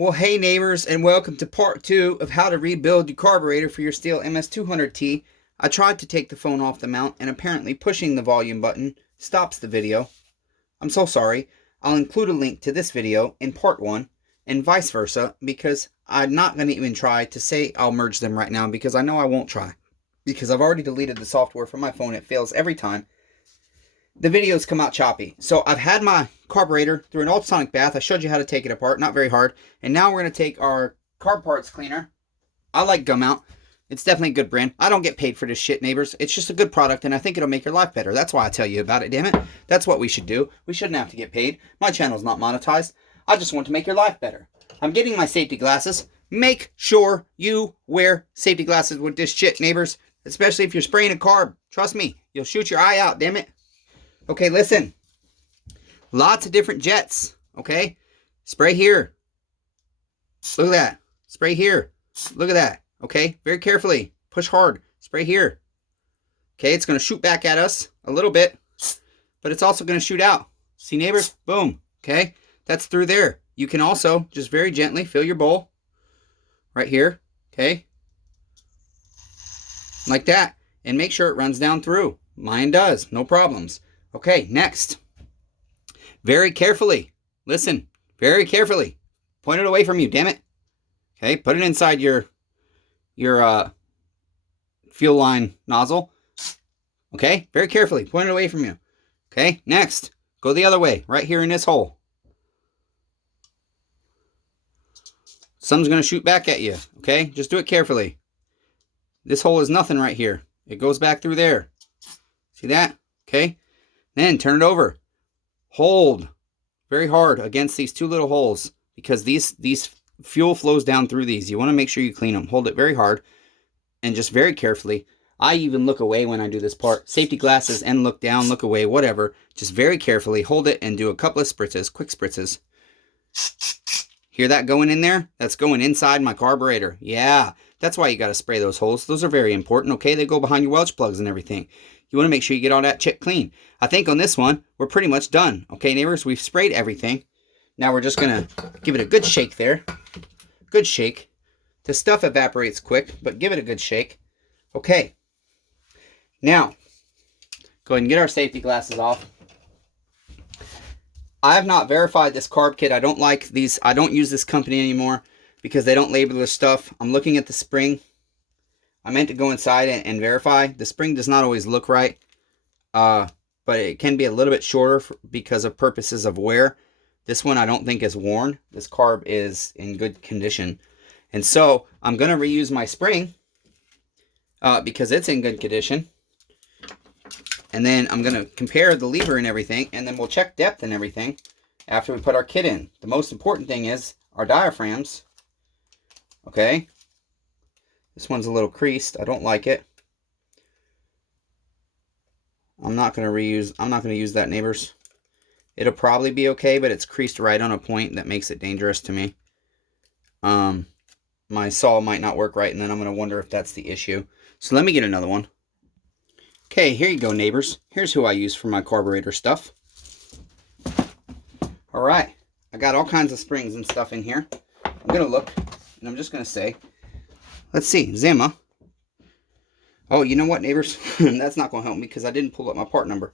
Well, hey neighbors, and welcome to part 2 of how to rebuild your carburetor for your STIHL ms200t. I tried to take the phone off the mount, and apparently pushing the volume button stops the video. I'm so sorry. I'll include a link to this video in part 1, and vice versa, because I'm not going to even try to say I'll merge them right now, because I know I won't try. Because I've already deleted the software from my phone. It fails every time. The videos come out choppy. So I've had my carburetor through an ultrasonic bath. I showed you how to take it apart, not very hard. And now we're going to take our carb parts cleaner. I like Gum Out. It's definitely a good brand. I don't get paid for this shit, neighbors. It's just a good product, and I think it'll make your life better. That's why I tell you about it, damn it. That's what we should do. We shouldn't have to get paid. My channel's not monetized. I just want to make your life better. I'm getting my safety glasses. Make sure you wear safety glasses with this shit, neighbors. Especially if you're spraying a carb. Trust me, you'll shoot your eye out, damn it. Okay, listen. Lots of different jets, okay? Spray here. Look at that. Spray here. Look at that, okay? Very carefully. Push hard. Spray here. Okay, it's going to shoot back at us a little bit, but it's also going to shoot out. See, neighbors? Boom, okay? That's through there. You can also just very gently fill your bowl right here, okay? Like that. And make sure it runs down through. Mine does. No problems. Okay, next. Very carefully. Listen. Very carefully. Point it away from you, damn it. Okay, put it inside your fuel line nozzle. Okay, very carefully. Point it away from you. Okay, next. Go the other way. Right here in this hole. Something's going to shoot back at you. Okay, just do it carefully. This hole is nothing right here. It goes back through there. See that? Okay. Then turn it over. Hold very hard against these two little holes because these fuel flows down through these. You want to make sure you clean them. Hold it very hard and just very carefully. I even look away when I do this part. Safety glasses and look down, look away, whatever. Just very carefully hold it and do a couple of spritzes, quick spritzes. Hear that going in there? That's going inside my carburetor. Yeah, that's why you got to spray those holes. Those are very important, okay? They go behind your Welch plugs and everything. You want to make sure you get all that shit clean. I think on this one, we're pretty much done. Okay, neighbors, we've sprayed everything. Now we're just going to give it a good shake there. Good shake. The stuff evaporates quick, but give it a good shake. Okay. Now, go ahead and get our safety glasses off. I have not verified this carb kit. I don't like these. I don't use this company anymore because they don't label their stuff. I'm looking at the spring. I meant to go inside and verify. The spring does not always look right, but it can be a little bit shorter because of purposes of wear. This one I don't think is worn. This carb is in good condition. And so I'm going to reuse my spring because it's in good condition. And then I'm going to compare the lever and everything, and then we'll check depth and everything after we put our kit in. The most important thing is our diaphragms. Okay. This one's a little creased. I don't like it. I'm not going to use that, neighbors. It'll probably be okay, but it's creased right on a point that makes it dangerous to me. My saw might not work right, and then I'm going to wonder if that's the issue. So let me get another one. Okay, here you go, neighbors. Here's who I use for my carburetor stuff. All right. I got all kinds of springs and stuff in here. I'm going to look, and I'm just going to say, let's see, Zimma. Oh, you know what, neighbors? That's not going to help me because I didn't pull up my part number.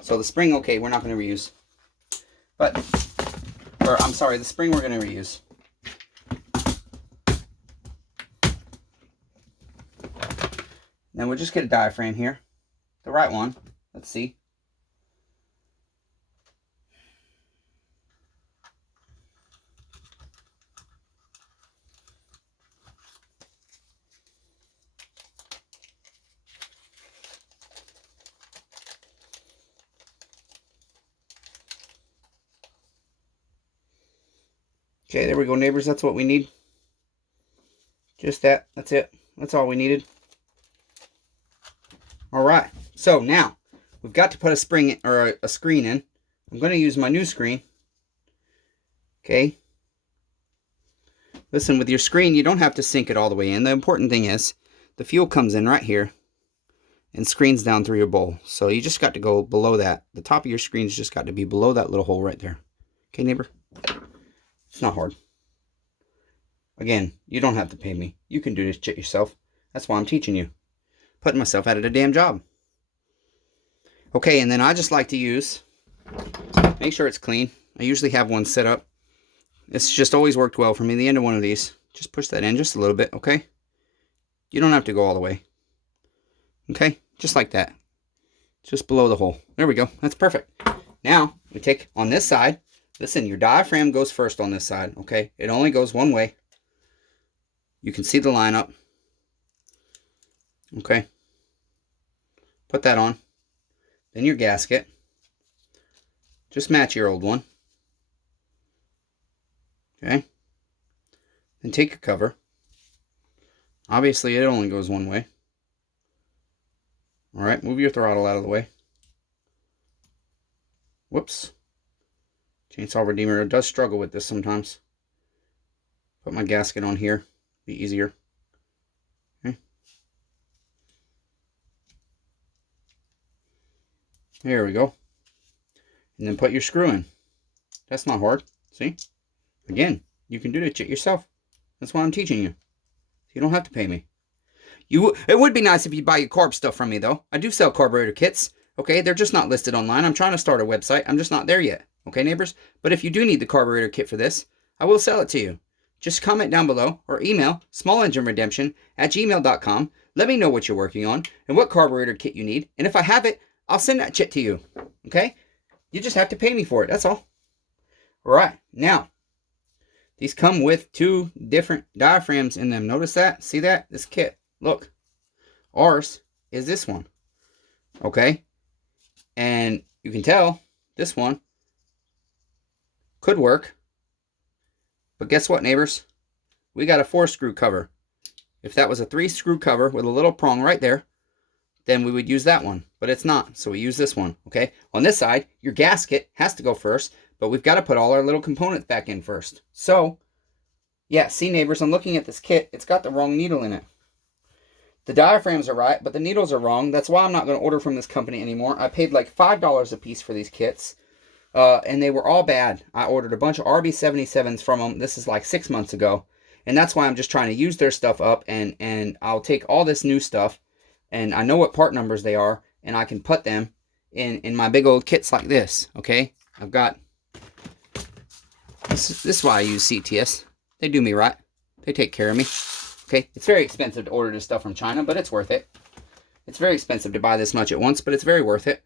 So the spring, okay, we're not going to reuse. The spring we're going to reuse. Then we'll just get a diaphragm here. The right one. Let's see. Okay, there we go, neighbors. That's what we need. Just that. That's it. That's all we needed. All right. So now we've got to put a spring in, or a screen in. I'm going to use my new screen. Okay. Listen, with your screen, you don't have to sink it all the way in. The important thing is the fuel comes in right here and screens down through your bowl. So you just got to go below that. The top of your screen's just got to be below that little hole right there. Okay, neighbor? It's not hard. Again, you don't have to pay me. You can do this shit yourself. That's why I'm teaching you. Putting myself out of a damn job. Okay, and then I just like to use, make sure it's clean. I usually have one set up. It's just always worked well for me. The end of one of these. Just push that in just a little bit, okay? You don't have to go all the way. Okay, just like that. Just below the hole. There we go. That's perfect. Now, we take on this side. Listen, your diaphragm goes first on this side, okay? It only goes one way. You can see the line up. Okay. Put that on. Then your gasket. Just match your old one. Okay. Then take your cover. Obviously, it only goes one way. Alright, move your throttle out of the way. Whoops. Chainsaw Redeemer does struggle with this sometimes. Put my gasket on here. Be easier. Okay. There we go. And then put your screw in. That's not hard. See? Again, you can do that shit yourself. That's why I'm teaching you. You don't have to pay me. It would be nice if you buy your carb stuff from me, though. I do sell carburetor kits. Okay, they're just not listed online. I'm trying to start a website. I'm just not there yet. Okay, neighbors? But if you do need the carburetor kit for this, I will sell it to you. Just comment down below or email smallengineredemption@gmail.com. Let me know what you're working on and what carburetor kit you need. And if I have it, I'll send that shit to you. Okay? You just have to pay me for it. That's all. All right. Now, these come with 2 different diaphragms in them. Notice that? See that? This kit. Look. Ours is this one. Okay? And you can tell this one could work. But guess what, neighbors? We got a 4-screw cover. If that was a 3-screw cover with a little prong right there, then we would use that one. But it's not, so we use this one, okay? On this side, your gasket has to go first, but we've got to put all our little components back in first. So, yeah, see, neighbors, I'm looking at this kit. It's got the wrong needle in it. The diaphragms are right, but the needles are wrong. That's why I'm not going to order from this company anymore. I paid like $5 a piece for these kits. And they were all bad. I ordered a bunch of RB77s from them. This is like 6 months ago. And that's why I'm just trying to use their stuff up. And I'll take all this new stuff. And I know what part numbers they are. And I can put them in my big old kits like this. Okay? I've got... This is why I use CTS. They do me right. They take care of me. Okay? It's very expensive to order this stuff from China, but it's worth it. It's very expensive to buy this much at once, but it's very worth it.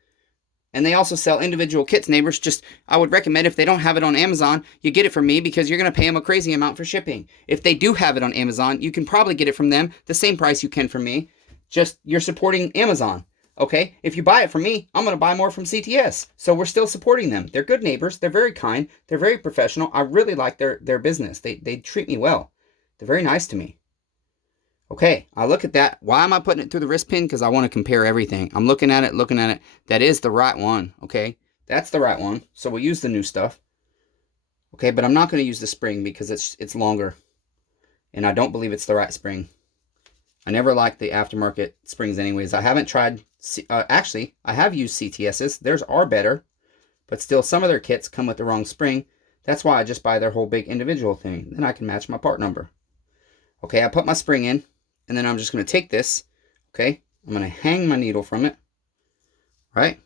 And they also sell individual kits, neighbors. Just, I would recommend if they don't have it on Amazon, you get it from me because you're going to pay them a crazy amount for shipping. If they do have it on Amazon, you can probably get it from them the same price you can from me. Just, you're supporting Amazon. Okay? If you buy it from me, I'm going to buy more from CTS. So we're still supporting them. They're good neighbors. They're very kind. They're very professional. I really like their business. They treat me well. They're very nice to me. Okay, I look at that. Why am I putting it through the wrist pin? Because I want to compare everything. I'm looking at it. That is the right one, okay? That's the right one. So we'll use the new stuff. Okay, but I'm not going to use the spring because it's longer. And I don't believe it's the right spring. I never liked the aftermarket springs anyways. I haven't tried... actually, I have used CTS's. Theirs are better. But still, some of their kits come with the wrong spring. That's why I just buy their whole big individual thing. Then I can match my part number. Okay, I put my spring in. And then I'm just going to take this, okay? I'm going to hang my needle from it, right?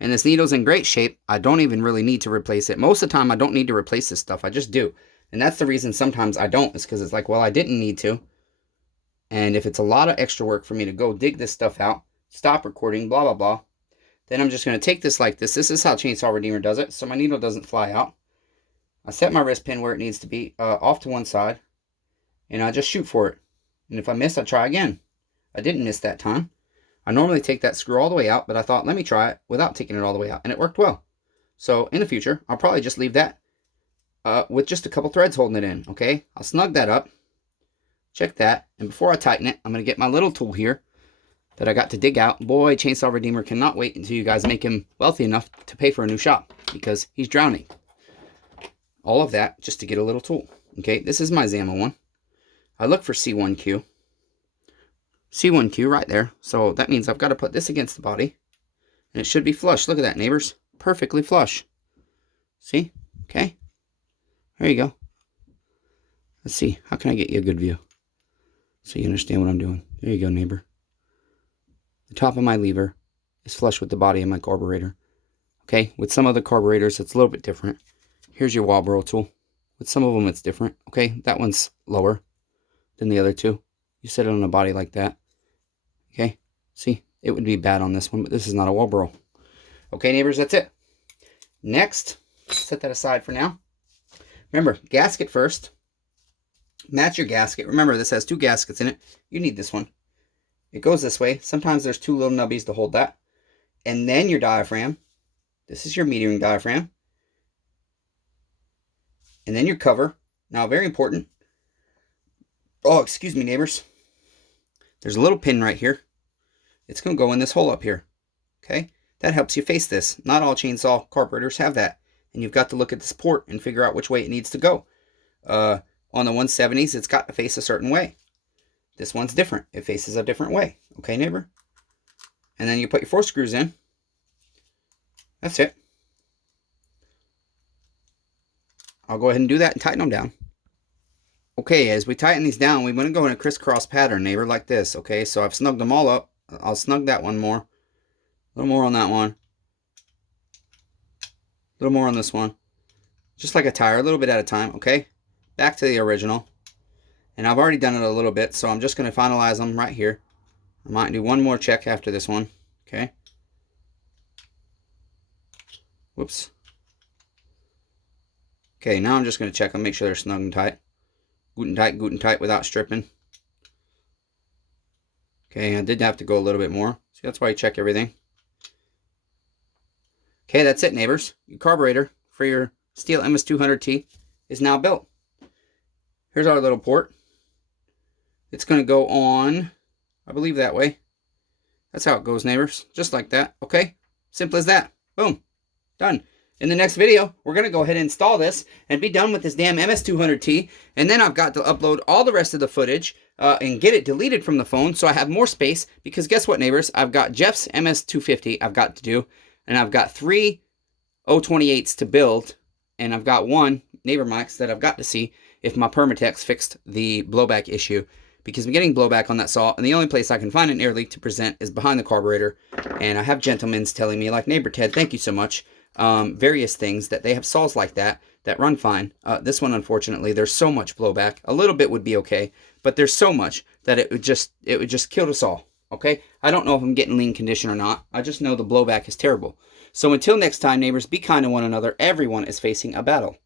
And this needle's in great shape. I don't even really need to replace it. Most of the time, I don't need to replace this stuff. I just do. And that's the reason sometimes I don't, is because it's like, well, I didn't need to. And if it's a lot of extra work for me to go dig this stuff out, stop recording, blah, blah, blah, then I'm just going to take this like this. This is how Chainsaw Redeemer does it, so my needle doesn't fly out. I set my wrist pin where it needs to be, off to one side, and I just shoot for it. And if I miss, I try again. I didn't miss that time. I normally take that screw all the way out, but I thought, let me try it without taking it all the way out. And it worked well. So in the future, I'll probably just leave that with just a couple threads holding it in. Okay, I'll snug that up. Check that. And before I tighten it, I'm going to get my little tool here that I got to dig out. Boy, Chainsaw Redeemer cannot wait until you guys make him wealthy enough to pay for a new shop because he's drowning. All of that just to get a little tool. Okay, this is my Zama one. I look for C1Q. C1Q right there. So that means I've got to put this against the body. And it should be flush. Look at that, neighbors. Perfectly flush. See? Okay. There you go. Let's see. How can I get you a good view so you understand what I'm doing? There you go, neighbor. The top of my lever is flush with the body of my carburetor. Okay, with some other carburetors, it's a little bit different. Here's your wall burrow tool. With some of them, it's different. Okay, that one's lower than the other two. You set it on a body like that. Okay, see, it would be bad on this one, but this is not a wall burrow. Okay, neighbors, that's it. Next, set that aside for now. Remember, gasket first. Match your gasket. Remember, this has 2 gaskets in it. You need this one. It goes this way. Sometimes there's 2 little nubbies to hold that. And then your diaphragm. This is your metering diaphragm. And then your cover. Now, very important. Oh, excuse me, neighbors. There's a little pin right here. It's going to go in this hole up here. Okay? That helps you face this. Not all chainsaw carburetors have that. And you've got to look at this port and figure out which way it needs to go. On the 170s, it's got to face a certain way. This one's different. It faces a different way. Okay, neighbor? And then you put your 4 screws in. That's it. I'll go ahead and do that and tighten them down. Okay, as we tighten these down, we're going to go in a crisscross pattern, neighbor, like this. Okay, so I've snugged them all up. I'll snug that one more. A little more on that one. A little more on this one. Just like a tire, a little bit at a time, okay? Back to the original. And I've already done it a little bit, so I'm just going to finalize them right here. I might do one more check after this one, okay? Whoops. Okay, now I'm just going to check them, make sure they're snug and tight. Guten tight without stripping. Okay, I did have to go a little bit more. See, that's why you check everything. Okay, that's it, neighbors. Your carburetor for your STIHL ms200t is now built. Here's our little port. It's going to go on, I believe, that way. That's how it goes, neighbors. Just like that, okay? Simple as that. Boom. Done. In the next video, we're going to go ahead and install this and be done with this damn ms200t. And then I've got to upload all the rest of the footage and get it deleted from the phone so I have more space. Because guess what, neighbors? I've got Jeff's ms250 I've got to do. And I've got 3 028s to build. And I've got 1 neighbor mics that I've got to see if my Permatex fixed the blowback issue. Because I'm getting blowback on that saw. And the only place I can find it nearly to present is behind the carburetor. And I have gentlemen telling me, like, neighbor Ted, thank you so much. Various things that they have saws like that run fine. This one, unfortunately, there's so much blowback. A little bit would be okay, but there's so much that it would just kill the saw. Okay, I don't know if I'm getting lean condition or not. I just know the blowback is terrible. So until next time, neighbors, be kind to one another. Everyone is facing a battle.